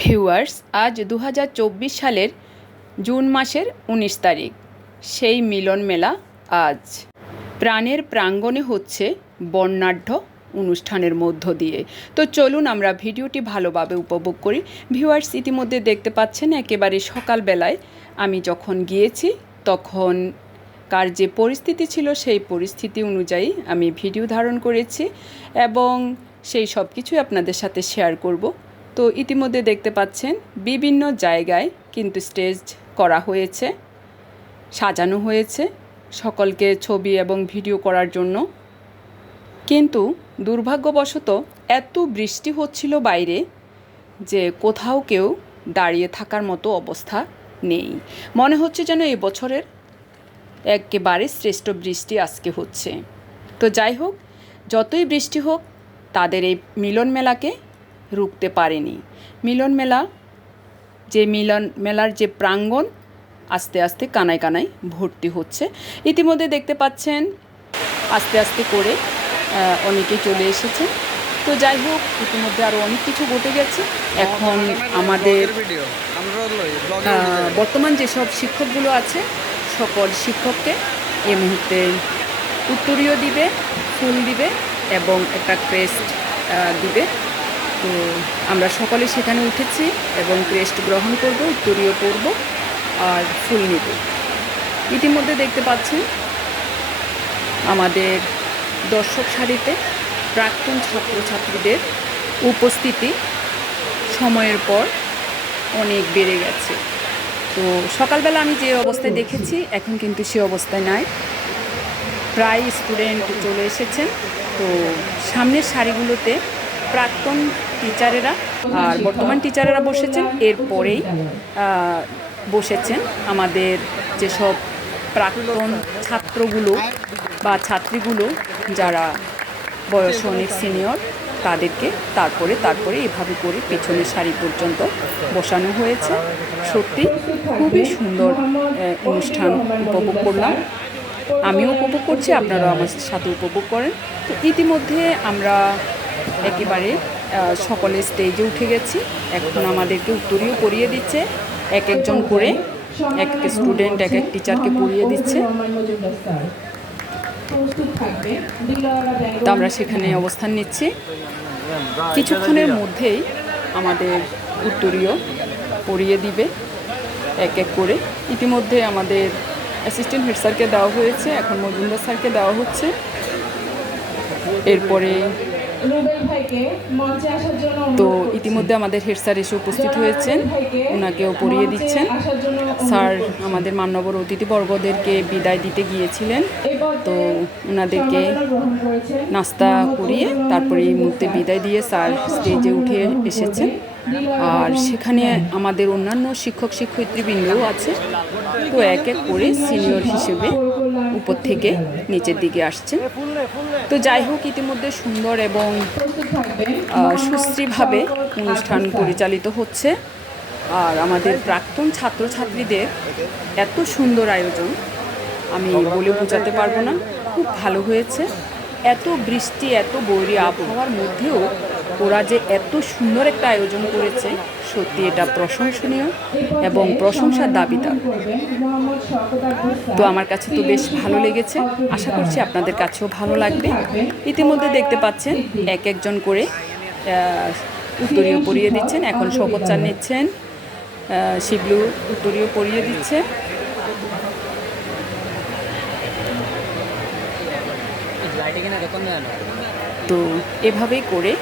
Viewers, আজ দু হাজার চব্বিশ সালের জুন মাসের উনিশ তারিখ। সেই মিলন মেলা আজ। প্রাণের প্রাঙ্গণে হচ্ছে বর্ণাঢ্য অনুষ্ঠানের মধ্য দিয়ে। তো চলুন আমরা ভিডিওটি ভালোভাবে উপভোগ করি। ভিউয়ার্স, ইতিমধ্যে দেখতে পাচ্ছেন, একেবারে সকালবেলায় আমি যখন গিয়েছি, তখন কার যে পরিস্থিতি ছিল, সেই পরিস্থিতি অনুযায়ী আমি ভিডিও ধারণ করেছি এবং সেই সব কিছুই আপনাদের সাথে শেয়ার করব। তো ইতিমধ্যে দেখতে পাচ্ছেন বিভিন্ন জায়গায় কিন্তু স্টেজ করা হয়েছে, সাজানো হয়েছে, সকলকে ছবি এবং ভিডিও করার জন্য। কিন্তু দুর্ভাগ্যবশত এত বৃষ্টি হচ্ছিল বাইরে যে কোথাও কেউ দাঁড়িয়ে থাকার মতো অবস্থা নেই। মনে হচ্ছে যেন এই বছরের একেবারে শ্রেষ্ঠ বৃষ্টি আজকে হচ্ছে। তো যাই হোক, যতই বৃষ্টি হোক, তাদের এই মিলন মেলাকে রুখতে পারেনি। মিলন মেলা যে মিলন মেলার যে প্রাঙ্গণ আস্তে আস্তে কানায় কানায় ভর্তি হচ্ছে। ইতিমধ্যে দেখতে পাচ্ছেন আস্তে আস্তে করে আহ, অনেকেই চলে এসেছে তো যাই হোক ইতিমধ্যে আরও অনেক কিছু ঘটে গেছে। এখন আমাদের বর্তমান যেসব শিক্ষকগুলো আছে সকল শিক্ষককে এই মুহূর্তে উত্তরীয় দিবে ফুল দিবে এবং একটা ক্রেস্ট দিবে। তো আমরা সকলে সেখানে উঠেছি এবং ক্রেস্ট গ্রহণ করব, উত্তরীয় করব আর ফুল নিব। ইতিমধ্যে দেখতে পাচ্ছেন আমাদের দর্শক সারিতে প্রাক্তন ছাত্রছাত্রীদের উপস্থিতি সময়ের পর অনেক বেড়ে গেছে। তো সকালবেলা আমি যে অবস্থায় দেখেছি, এখন কিন্তু সে অবস্থায় নাই। প্রায় স্টুডেন্ট চলে এসেছেন। তো সামনের সারিগুলোতে প্রাক্তন টিচারেরা, আর বর্তমান টিচারেরা বসেছেন, এরপরেই বসেছেন আমাদের যেসব প্রাক্তন ছাত্রগুলো বা ছাত্রীগুলো যারা বয়স অনেক সিনিয়র, তাদেরকে তারপরে তারপরে এভাবে করে পেছনের শাড়ি পর্যন্ত বসানো হয়েছে। সত্যি খুবই সুন্দর অনুষ্ঠান উপভোগ করলাম। আমিও উপভোগ করছি, আপনারাও আমার সাথে উপভোগ করেন। তো ইতিমধ্যে আমরা একেবারে সকলে স্টেজে উঠে গেছি। এখন আমাদেরকে উত্তরীয় পড়িয়ে দিচ্ছে। এক একজন করে এক এক স্টুডেন্ট এক এক টিচারকে পড়িয়ে দিচ্ছে। তো আমরা সেখানে অবস্থান নিচ্ছি। কিছুক্ষণের মধ্যেই আমাদের উত্তরীয় পড়িয়ে দিবে এক এক করে। ইতিমধ্যে আমাদের অ্যাসিস্ট্যান্ট হেড স্যারকে দেওয়া হয়েছে। এখন মজুমদার স্যারকে দেওয়া হচ্ছে। এরপরে তো ইতিমধ্যে আমাদের হেড স্যার এসে উপস্থিত হয়েছেন। ওনাকেও পড়িয়ে দিচ্ছেন। স্যার। আমাদের মান্যবর অতিথিবর্গদেরকে বিদায় দিতে গিয়েছিলেন। তো ওনাদেরকে নাস্তা করিয়ে তারপরে এই মুহূর্তে বিদায় দিয়ে স্যার স্টেজে উঠে এসেছেন। আর সেখানে আমাদের অন্যান্য শিক্ষক শিক্ষয়িত্রীবৃন্দও আছে। তো এক এক করে সিনিয়র হিসেবে উপর থেকে নিচের দিকে আসছেন। তো যাই হোক, ইতিমধ্যে সুন্দর এবং সুশ্রীভাবে অনুষ্ঠান পরিচালিত হচ্ছে। আর আমাদের প্রাক্তন ছাত্রছাত্রীদের এত সুন্দর আয়োজন, আমি বলে বোঝাতে পারব না। খুব ভালো হয়েছে। এত বৃষ্টি, এত বৈরী আবহাওয়ার মধ্যেও ওরা যে এত সুন্দর একটা আয়োজন করেছে, সত্যি এটা প্রশংসনীয় এবং প্রশংসার দাবিদার। তো আমার কাছে তো বেশ ভালো লেগেছে। আশা করছি আপনাদের কাছেও ভালো লাগবে। ইতিমধ্যে দেখতে পাচ্ছেন, এক একজন করে উত্তরীয় পরিয়ে দিচ্ছেন। এখন শপথ চান নিচ্ছেন শিবলু উত্তরীয় পরিয়ে দিচ্ছে। তো এভাবেই করে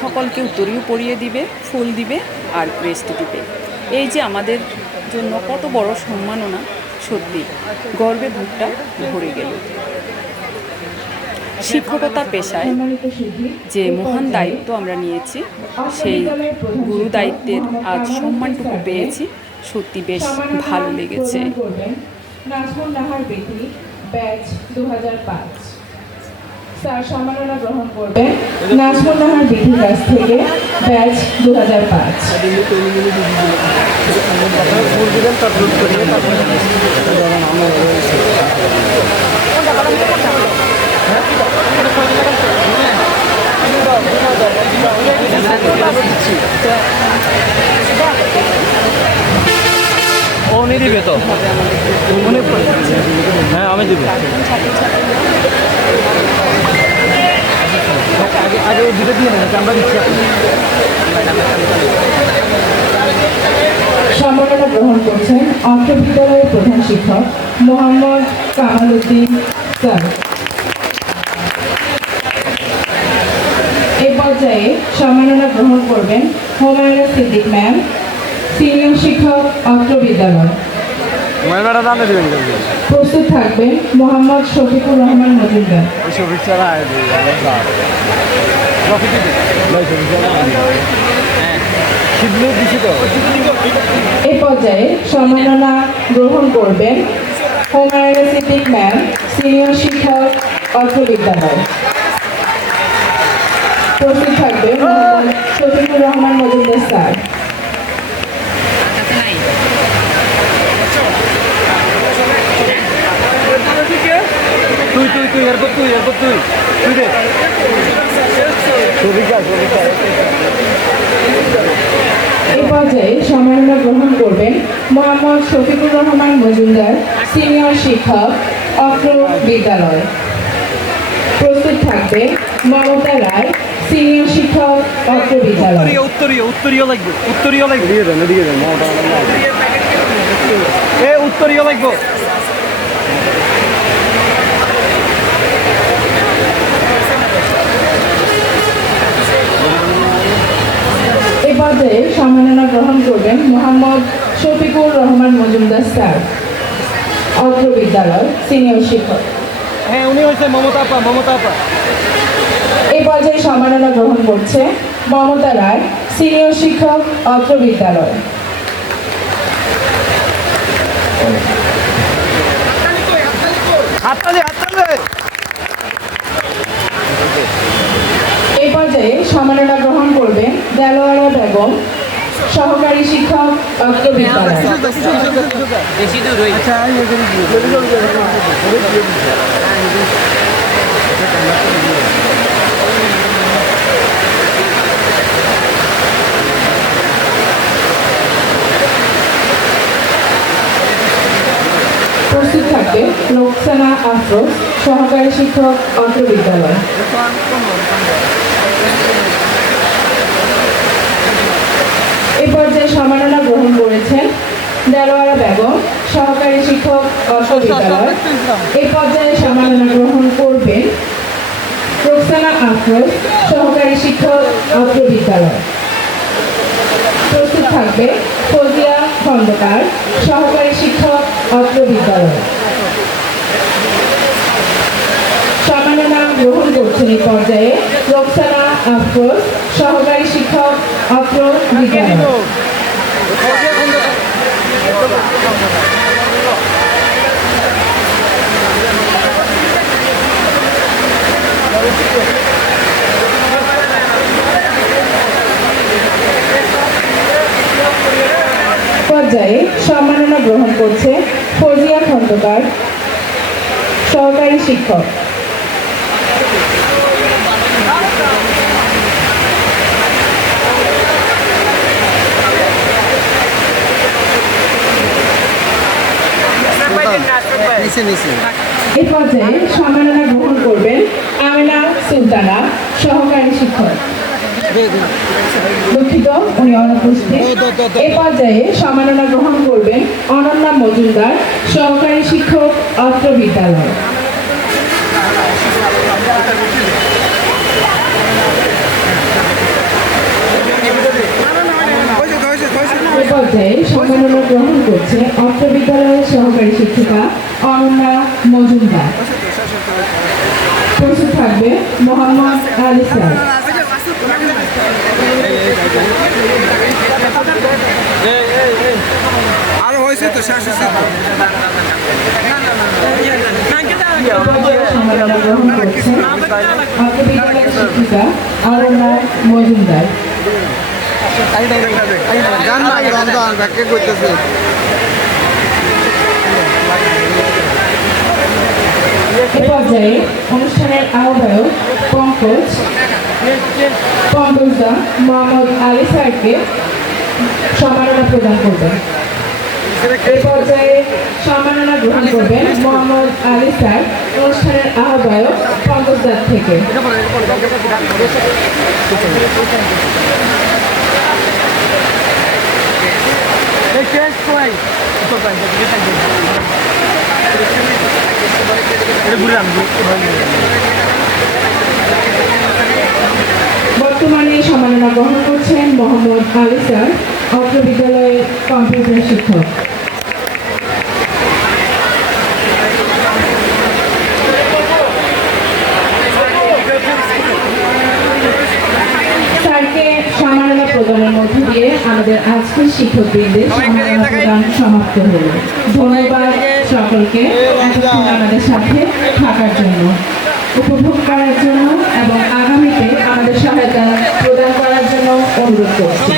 সকলকে উত্তরীয় পরিয়ে দিবে ফুল দিবে আর ক্রেস্ট দিবে। এই যে আমাদের জন্য কত বড় সম্মাননা সত্যি গর্বে বুকটা ভরে গেল। শিক্ষকতা পেশায় যে মহান দায়িত্ব আমরা নিয়েছি সেই গুরু দায়িত্বের আজ সম্মানটুকু পেয়েছি সত্যি বেশ ভালো লেগেছে। ব্যাচ দু তার সম্মাননা গ্রহণ করবেন নাজমুল নাহার বিধি কাছ থেকে ব্যাচ দু হাজার পাঁচ। ও, উনি দিবে তো? উনি হ্যাঁ আমি দিব। আগে দিতে দিয়ে নেন আমরা দিচ্ছি সম্মাননা গ্রহণ করছেন অত্র বিদ্যালয়ের প্রধান শিক্ষক মোহাম্মদ কামাল উদ্দিন স্যার। এই পর্যায়ে সম্মাননা গ্রহণ করবেন হোমায়রা সিদ্দিক ম্যাম সিনিয়র শিক্ষক অত্র বিদ্যালয়। মোবাইল ভাড়া দামে দিবেন প্রস্তুত থাকবেন মোহাম্মদ শফিকুর রহমান মজুমদার। তো। এই পর্যায়ে সম্মাননা গ্রহণ করবেন হোমায়রা সিদ্দিক ম্যাম সিনিয়র শিক্ষক অত্র বিদ্যালয়। প্রস্তুত থাকবেন শফিকুর রহমান মজুমদার স্যার। তুই এরপর তুই এরপর তুই। তুই এই পর্যায়ে সম্মাননা গ্রহণ করবেন মোহাম্মদ শফিকুর রহমান মজুমদার সিনিয়র শিক্ষক অত্র বিদ্যালয়। প্রস্তুত থাকবে মমতা রায় সিনিয়র শিক্ষক অত্র বিদ্যালয়। উত্তরীয় উত্তরীয় উত্তরীয় লাগবে উত্তরীয় লাগবে। দিয়ে দেন দিয়ে দেন এ উত্তরীয় লাগবে। পর্যায়ে সম্মাননা গ্রহণ করবেন মোহাম্মদ শফিকুর রহমান মজুমদার স্যার অত্র বিদ্যালয় সিনিয়র শিক্ষক। হ্যাঁ উনি হয়েছে মমতা আপা মমতা আপা। এই পর্যায়ে সম্মাননা গ্রহণ করছে মমতা রায় সিনিয়র শিক্ষক অত্র বিদ্যালয়। হাততালি হাততালি এই পর্যায়ে সম্মাননা গ্রহণ করবেন দেলোয়ারা বেগম, সহকারী শিক্ষক প্রস্তুত থাকবে রোকসানা আফরোজ, সহকারী শিক্ষক অত্র বিদ্যালয় এই পর্যায়ে সম্মাননা গ্রহণ করেছেন দেলোয়ারা বেগম, সহকারী শিক্ষক বিদ্যালয় এই পর্যায়ে সম্মাননা গ্রহণ করবেন রোকসানা আফরোজ, সহকারী শিক্ষক অত্র বিদ্যালয় প্রস্তুত থাকবে ফজিয়া খন্দকার, সহকারী শিক্ষক অত্র বিদ্যালয় সম্মাননা গ্রহণ করছেন এই পর্যায়ে রোকসানা আফরোজ, সহকারী শিক্ষক অত্র বিদ্যালয় পর্যায়ে সম্মাননা গ্রহণ করছে ফজিয়া খন্দকার সহকারী শিক্ষক। নিচে নিচে। এই পর্যায়ে সম্মাননা গ্রহণ করবেন আমিনা সুলতানা সহকারী শিক্ষক। দুঃখিত উনি অনুপস্থিত। এই পর্যায়ে সম্মাননা গ্রহণ করবেন অনন্যা মজুমদার সহকারী শিক্ষক অত্র বিদ্যালয়। এ পর্যায়ে সম্মাননা গ্রহণ করছে শিক্ষিকা অনন্যা মজুমদার। প্রস্তুত থাকবে মোহাম্মদ আলী স্যার। আরও হয়েছে তো শেষ হয়েছে মজুমদার গান করতেছে এ পর্যায়ে অনুষ্ঠানের আহ্বায়ক পঙ্কজ, পঙ্কজদা, মোহাম্মদ আলী স্যারকে সম্মাননা প্রদান করবেন। এই পর্যায়ে সম্মাননা গ্রহণ করবেন মোহাম্মদ আলী স্যার, অনুষ্ঠানের আহ্বায়ক পঙ্কজদার থেকে। বর্তমানে সম্মাননা গ্রহণ করছেন মোহাম্মদ আলী স্যার অত্র বিদ্যালয়ের কম্পিউটার শিক্ষক। স্যারকে সম্মাননা প্রদানের মধ্য দিয়ে আমাদের আজকের শিক্ষকবৃন্দের সমাপ্ত হল। ধন্যবাদ। সকলকে এতক্ষণ আমাদের সাথে থাকার জন্য উপভোগ করার জন্য এবং আগামীতে আমাদের সহায়তা প্রদান করার জন্য অনুরোধ করছি।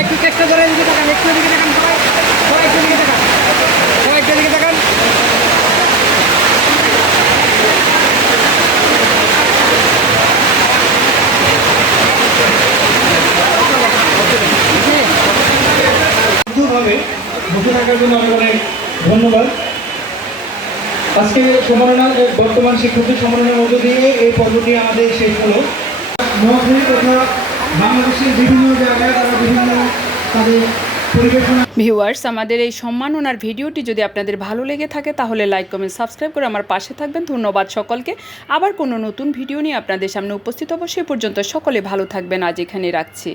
বসে থাকার জন্য অনেক অনেক ধন্যবাদ। আজকে সম্মাননা বর্তমান শিক্ষকদের সম্মাননার মধ্য দিয়ে এই পর্বটি আমাদের শেষ হলো। নোয়াখালী তথা বাংলাদেশের বিভিন্ন জায়গায় তারা বিভিন্ন তাদের ভিউয়ার্স, আমাদের এই সম্মাননার ভিডিওটি যদি আপনাদের ভালো লেগে থাকে, তাহলে লাইক, কমেন্ট, সাবস্ক্রাইব করে আমার পাশে থাকবেন। ধন্যবাদ সকলকে। আবার কোনো নতুন ভিডিও নিয়ে আপনাদের সামনে উপস্থিত হব, সে পর্যন্ত সকলে ভালো থাকবেন। আজ এখানে রাখছি।